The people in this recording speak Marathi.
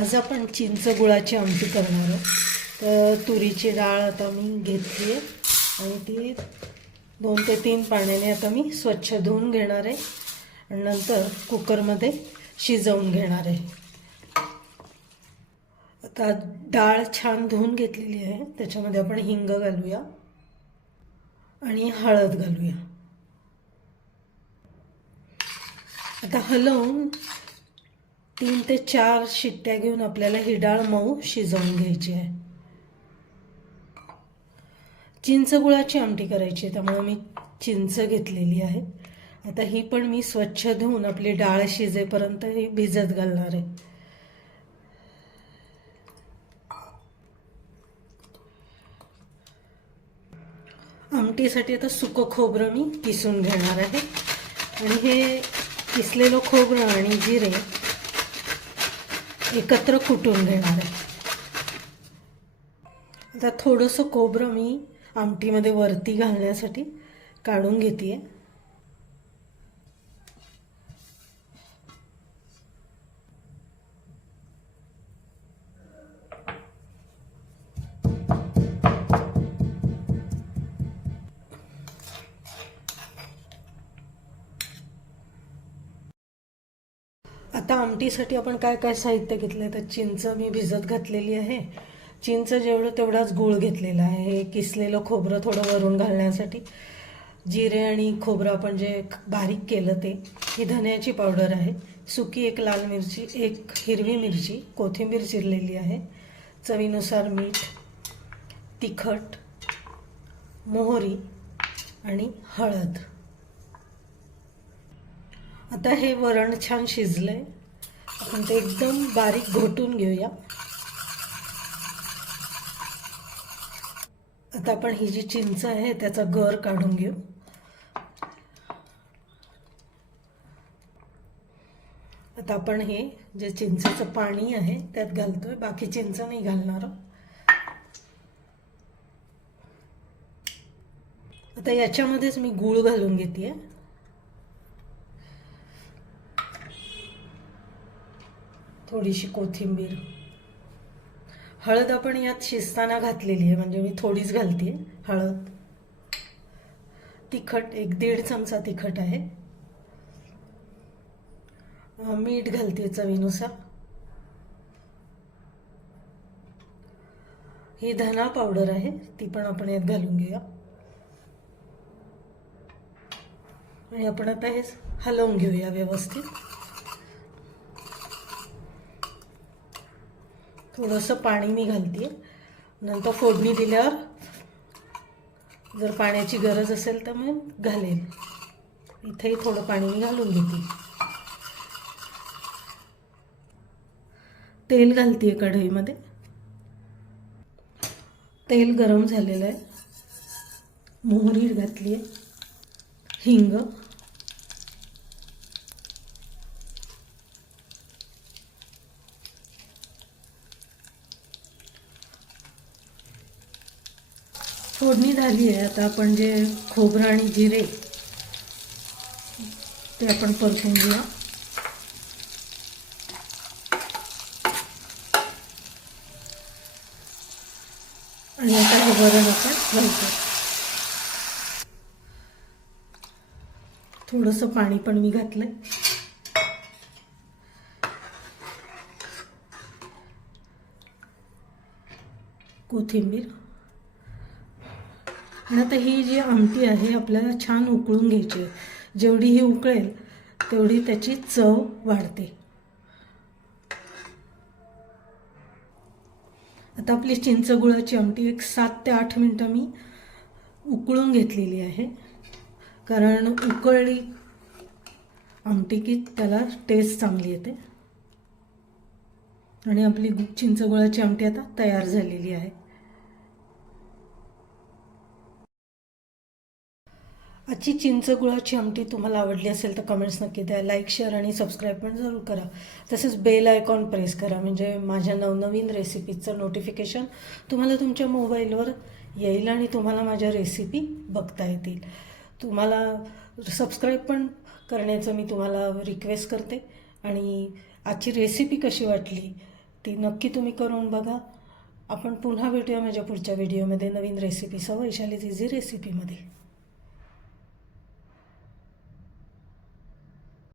आज आपण चिंच गुळाची आमटी करणार आहोत. तर तुरीची डाळ आता मी घेतली आहे आणि ती 2 ते 3 पाण्याने आता मी स्वच्छ धुवून घेणार आहे आणि नंतर कुकरमध्ये शिजवून घेणार आहे. आता डाळ छान धुवून घेतलेली आहे. त्याच्यामध्ये आपण हिंग घालूया आणि हळद घालूया. आता हलवून 3 ते 4 शिट्ट्या घेऊन आपल्याला ही डाळ मऊ शिजवून घ्यायची आहे. चिंच गुळाची आमटी करायची आहे, त्यामुळे मी चिंच घेतलेली आहे. आता ही पण मी स्वच्छ धुवून आपली डाळ शिजेपर्यंत ही भिजत घालणार आहे. आमटीसाठी आता सुकं खोबरं मी किसून घेणार आहे आणि हे किसलेलं खोबरं आणि जिरे एकत्र कुटून घेणार आहे. आता थोडंसं खोबरं मी आमटीमध्ये वरती घालण्यासाठी काढून घेते. आता आमटीसाठी आपण काय काय साहित्य घेतलं तर चिंच मी भिजत घातलेली आहे. चिंच जेवढं तेवढाच गूळ घेतलेला आहे. किसलेलं खोबरं थोडं वरून घालण्यासाठी, जिरे आणि खोबरं आपण जे बारीक केलं ते, ही धन्याची पावडर आहे, सुकी 1 लाल मिरची, 1 हिरवी मिरची, कोथिंबीर चिरलेली आहे, चवीनुसार मीठ, तिखट, मोहरी आणि हळद. आता हे वरण छान शिजलंय, आपण ते एकदम बारीक घोटून घेऊया. आता आपण ही जी चिंच आहे त्याचा गर काढून घेऊ. आता आपण हे जे चिंचेचं पाणी आहे त्यात घालतोय, बाकी चिंच नाही घालणार. आता याच्यामध्येच मी गूळ घालून घेते. थोडीशी कोथिंबीर, हळद आपण यात शिजताना घातलेली आहे, म्हणजे मी थोडीच घालते हळद. तिखट 1-1.5 चमचा तिखट आहे. मीठ घालते चवीनुसार. ही धना पावडर आहे, ती पण आपण यात घालून घेऊया आणि आपण आता हे हलवून घेऊया व्यवस्थित. थोडंसं पाणी मी घालते, नंतर फोडणी दिल्यावर जर पाण्याची गरज असेल तर मग घालेल. इथेही थोडं पाणी मी घालून घेते. तेल घालते कढईमध्ये. तेल गरम झालेलं आहे. मोहरी घातली आहे, हिंग, फोडणी झाली आहे. आता आपण जे खोबरं आणि जिरे ते आपण परतून घेऊया. आणि आता हे वरण आपण घालतो. थोडंसं पाणी पण मी घातलंय. कोथिंबीर. आणि आता ही जी आमटी आहे आपल्याला छान उकळून घ्यायची आहे. जेवढी ही उकळेल तेवढी त्याची चव वाढते. आता आपली चिंच गुळाची आमटी 7 ते 8 मिनटं मी उकळून घेतलेली आहे, कारण उकळली आमटी की त्याला टेस्ट चांगली येते. आणि आपली चिंच गुळाची आमटी आता तयार झालेली आहे. आजची चिंच गुळाची आमटी तुम्हाला आवडली असेल तर कमेंट्स नक्की द्या. लाईक, शेअर आणि सबस्क्राईब पण जरूर करा. तसेच बेल आयकॉन प्रेस करा, म्हणजे माझ्या नवनवीन रेसिपीचं नोटिफिकेशन तुम्हाला तुमच्या मोबाईलवर येईल आणि तुम्हाला माझ्या रेसिपी बघता येतील. तुम्हाला सबस्क्राईब पण करण्याचं मी तुम्हाला रिक्वेस्ट करते. आणि आजची रेसिपी कशी वाटली ती नक्की तुम्ही करून बघा. आपण पुन्हा भेटूया माझ्या पुढच्या व्हिडिओमध्ये नवीन रेसिपीसह वैशालीज इझी रेसिपीमध्ये.